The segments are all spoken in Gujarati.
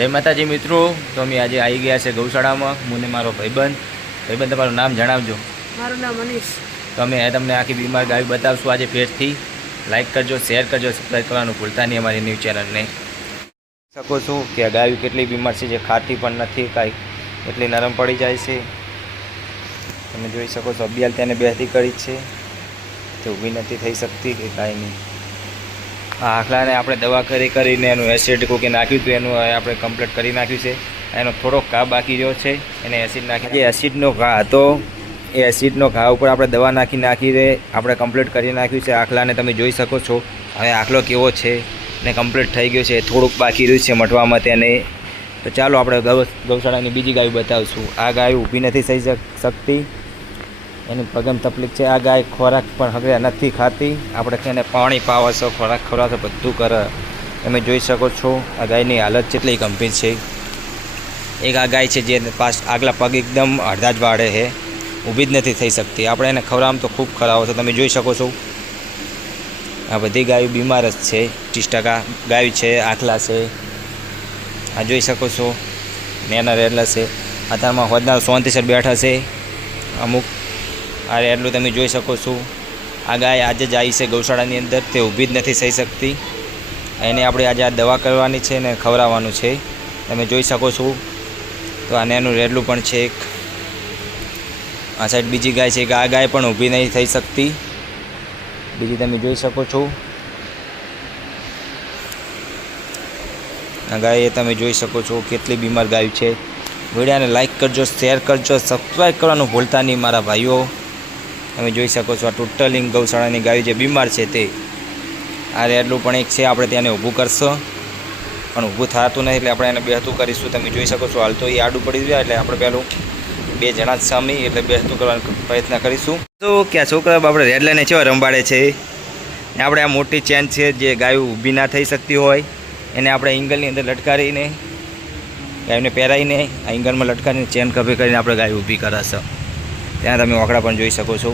જય માતાજી મિત્રો, તો અમે આજે આવી ગયા છે ગૌશાળામાં. હું ને મારો ભાઈબંધ તમારું નામ જણાવજો. મારું નામ મનીષ. તો અમે તમને આખી બીમાર ગાય બતાવશું આજે ફેરથી. લાઇક કરજો, શેર કરજો, સબસ્ક્રાઈબ કરવાનું ભૂલતા નહીં અમારી ન્યૂઝ ચેનલને. શકો છો કે આ ગાય કેટલી બીમાર છે, જે ખાતી પણ નથી, કાંઈ એટલી નરમ પડી જાય છે. તમે જોઈ શકો છો. અભિયાલ તેને બેહતી કરી છે, તે ઊભી નથી થઈ શકતી કે કાંઈ નહીં. આ આખલાને આપણે દવા કરીને એનું એસિડ કોકે નાખ્યું હતું, એનું આપણે કમ્પ્લીટ કરી નાખ્યું છે. એનો થોડોક ઘા બાકી રહ્યો છે, એને એસિડ નાખી. જે એસિડનો ઘા હતો એ એસિડનો ઘા ઉપર આપણે દવા નાખીને આપણે કમ્પ્લીટ કરી નાખ્યું છે આખલાને. તમે જોઈ શકો છો. હવે આખલો કેવો છે ને કમ્પ્લીટ થઈ ગયો છે, થોડુંક બાકી રહ્યું છે મટવામાં તેને. તો ચાલો આપણે ગૌશાળાની બીજી ગાય બતાવશું. આ ગાય ઊભી નથી થઈ શકતી, એની પગમ તકલીફ છે. આ ગાય ખોરાક પણ હવે નથી ખાતી. આપણે તેને પાણી પાવા છો, ખોરાક ખવડાવશો, બધું કરે. તમે જોઈ શકો છો આ ગાયની હાલત કેટલી ગંભીર છે. એક આ ગાય છે જે આગલા પગ એકદમ અડધા જ વાળે છે, ઊભી જ નથી થઈ શકતી. આપણે એને ખવડાવવામાં તો ખૂબ ખરાવો છો. તમે જોઈ શકો છો આ બધી ગાયો બીમાર જ છે. 30% ગાય છે, આખલા છે. આ જોઈ શકો છો નેના રેડલા છે. અત્યારમાં હોદના શાંતિસર બેઠા છે અમુક. આ એટલું તમે જોઈ શકો છો. આ ગાય આજે જ આવી છે ગૌશાળાની અંદર, તે ઊભી જ નથી થઈ શકતી. એને આપણે આજે આ દવા કરવાની છે ને ખવડાવવાનું છે. તમે જોઈ શકો છો. તો આને એનું રેડલું પણ છે એક. આ સાઈડ બીજી ગાય છે કે આ ગાય પણ ઊભી નહીં થઈ શકતી. બીજી તમે જોઈ શકો છો. આ ગાય તમે જોઈ શકો છો કેટલી બીમાર ગાય છે. વિડીયોને લાઇક કરજો, શેર કરજો, સબસ્ક્રાઈબ કરવાનું ભૂલતા નહીં મારા ભાઈઓ. તમે જોઈ શકો છો આ ટોટલી ગૌશાળાની ગાય જે બીમાર છે તે. આ રેડલું પણ એક છે, આપણે તેને ઊભું કરશો પણ ઊભું થતું નથી, એટલે આપણે એને બેહતું કરીશું. તમે જોઈ શકો છો હાલ તો એ આડું પડી ગયા, એટલે આપણે પહેલું 2 જણા જ સામી, એટલે બેહતું કરવાનો પ્રયત્ન કરીશું. તો કે આ છોકરા આપણે રેડલાને કેવા રંબાડે છે. ને આપણે આ મોટી ચેન છે જે ગાયો ઊભી ના થઈ શકતી હોય એને આપણે એંગલની અંદર લટકાવીને ગાયને પહેરાવીને આ એંગલમાં લટકાવીને ચેન કભી કરીને આપણે ગાય ઊભી કરાશે. ત્યાં તમે ઓકડા પણ જોઈ શકો છો.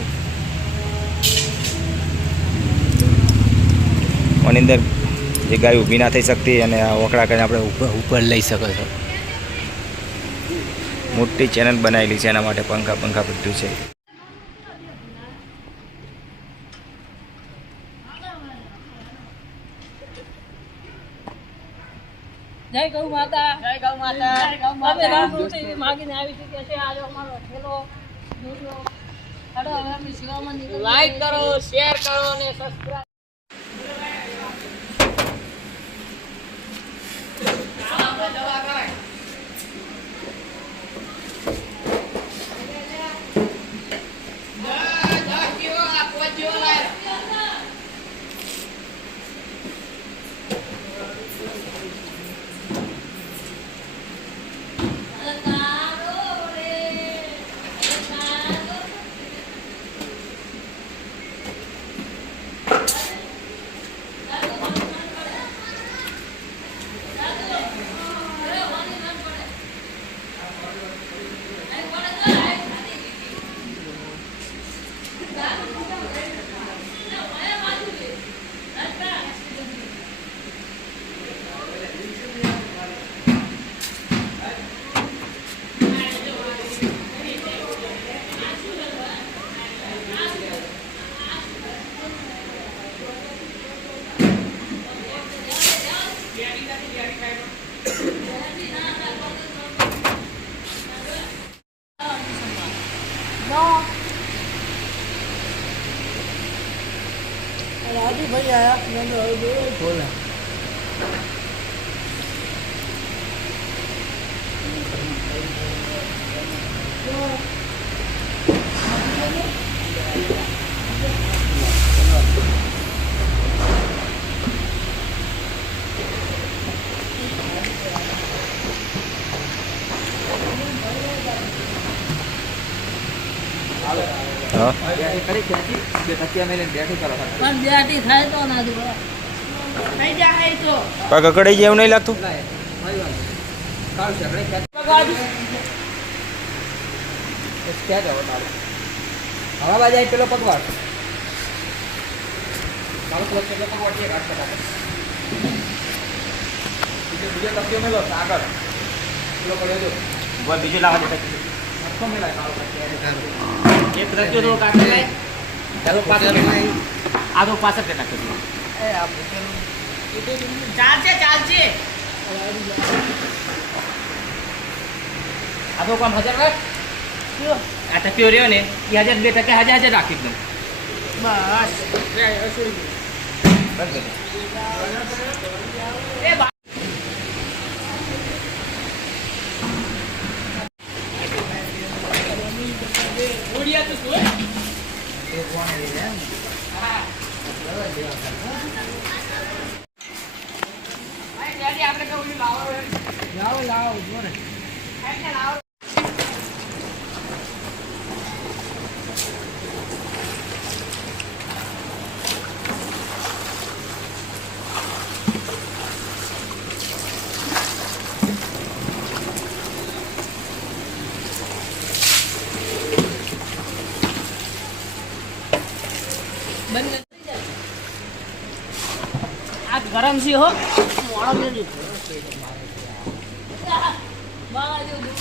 આની અંદર જે ગાય ઊભી ના થઈ શકતી અને આ ઓકડા કરીને આપણે ઉપર લઈ શકો છો. મોટી ચેનલ બનાવેલી છે એના માટે. પંખા બધું છે. જય ગૌ માતા. જય ગૌ માતા. જય ગૌ માતા. અમે રામૃતિ માગીને આવી ચૂક્યા છે. આજે અમારો ઠેલો દૂધનો હાડો હવે અમે સેવામાં નીકળીએ. લાઈક કરો, શેર કરો અને સબસ્ક્રાઇબ. राजू भाई आया, मैंने बोला હા પગ અકડાઈ જાય એવું નહીં લાગતું. હવા બાજાય પેલો પગવાડ બીજો તકિયો મેલો આગળ પેલો પડ્યો જો બીજું લાવો દે આખો મેલાય કાળો એક રખ્યો તો કાઢી લે ચાલો પાછળ આ તો પાછળ કે નાખ્યો એ આ ચાલશે ચાલશે આ તો કામ 1000 રાખ આ ટક્યો રહ્યો ને એ 1000 2 ટકા 1000 રાખી દઉં બસ એ ઓડિયા તો શું એ કોણ આવી છે હા ભાઈ ડેડી આપણે કહું લાવો લાવો જો ને લાવો આ ગરમ છે હો મોળો મેલી મારા જેવું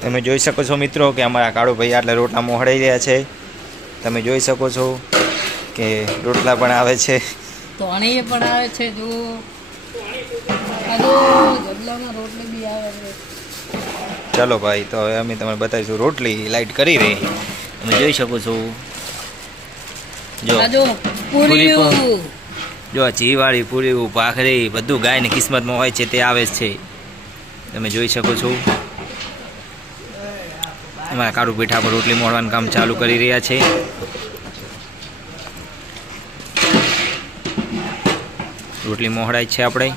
તમે જોઈ શકો છો મિત્રો કે અમારા કાળુ ભાઈ આટલા રોટલા મોહડાઈ રહ્યા છે તમે જોઈ શકો છો કે રોટલા પણ આવે છે તોણી પણ આવે છે જો આ તો જબલામાં રોટલી બી આવે છે ચાલો ભાઈ તો હવે અમે તમને બતાવીશું રોટલી લાઈટ કરી રહી તમે જોઈ શકો છો જો આ જો પૂરીયું જો ચીવાળી પૂરી ભાખરી બધું ગાયની કિસ્મતમાં હોય છે તે આવે જ છે તમે જોઈ શકો છો અમારા કાળુ પીઠા પર રોટલી મોડવાનું કામ ચાલુ કરી રહ્યા છે રોટલી મોહડાય છે આપણે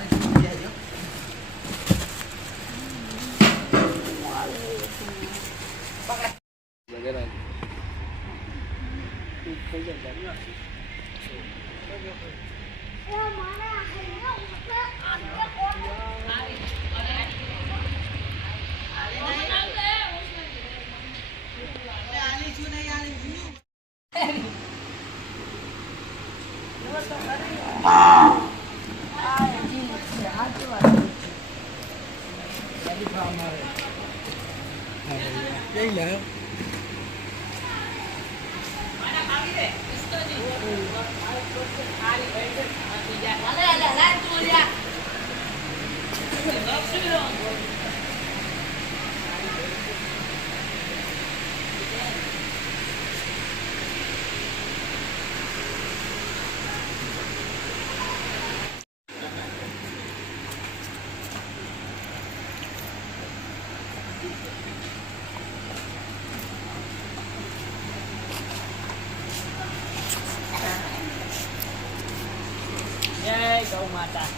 જય ગૌ માતા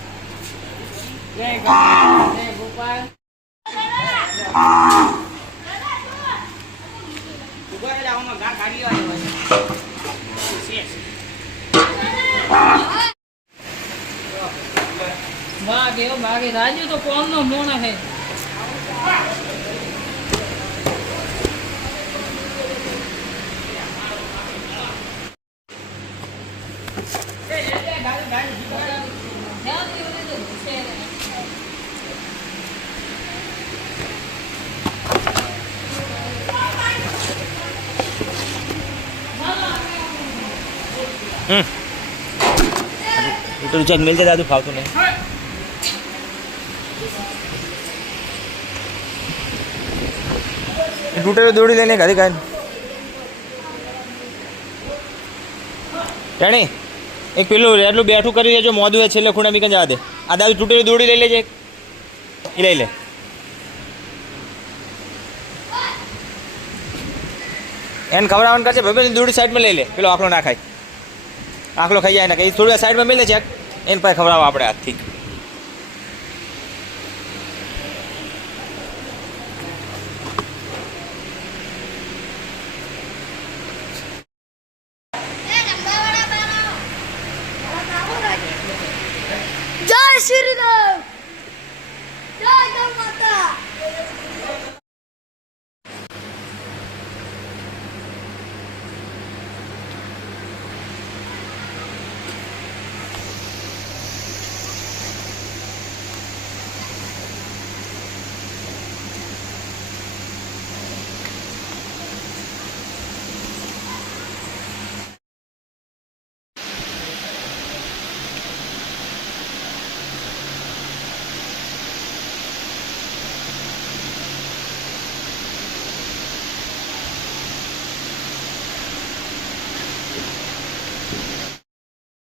જય ગૌ જય ગોપાલ બાગે રાજુ તો કોણ નો મોણા હે તો ચેક મિલતે દાદુ ફાવતું નહીં તૂટેલો દોડી લઈને ઘરે કાંઈ ટેણી એક પેલું એટલું બેઠું કરી દેજો મોદું છેલ્લે ખૂણા મીકન જવા દે આ દાદુ તૂટેલું દોડી લઈ લેજે એ લઈ લે એને ખવડાવવાનું કરશે ભાઈ દૂર સાઈડમાં લઈ લે પેલો આખલો ના ખાય આખલો ખાઈ જાય ને કે એ થોડી સાઈડમાં મેલે છે એને પાસે ખવડાવો આપણે હાથથી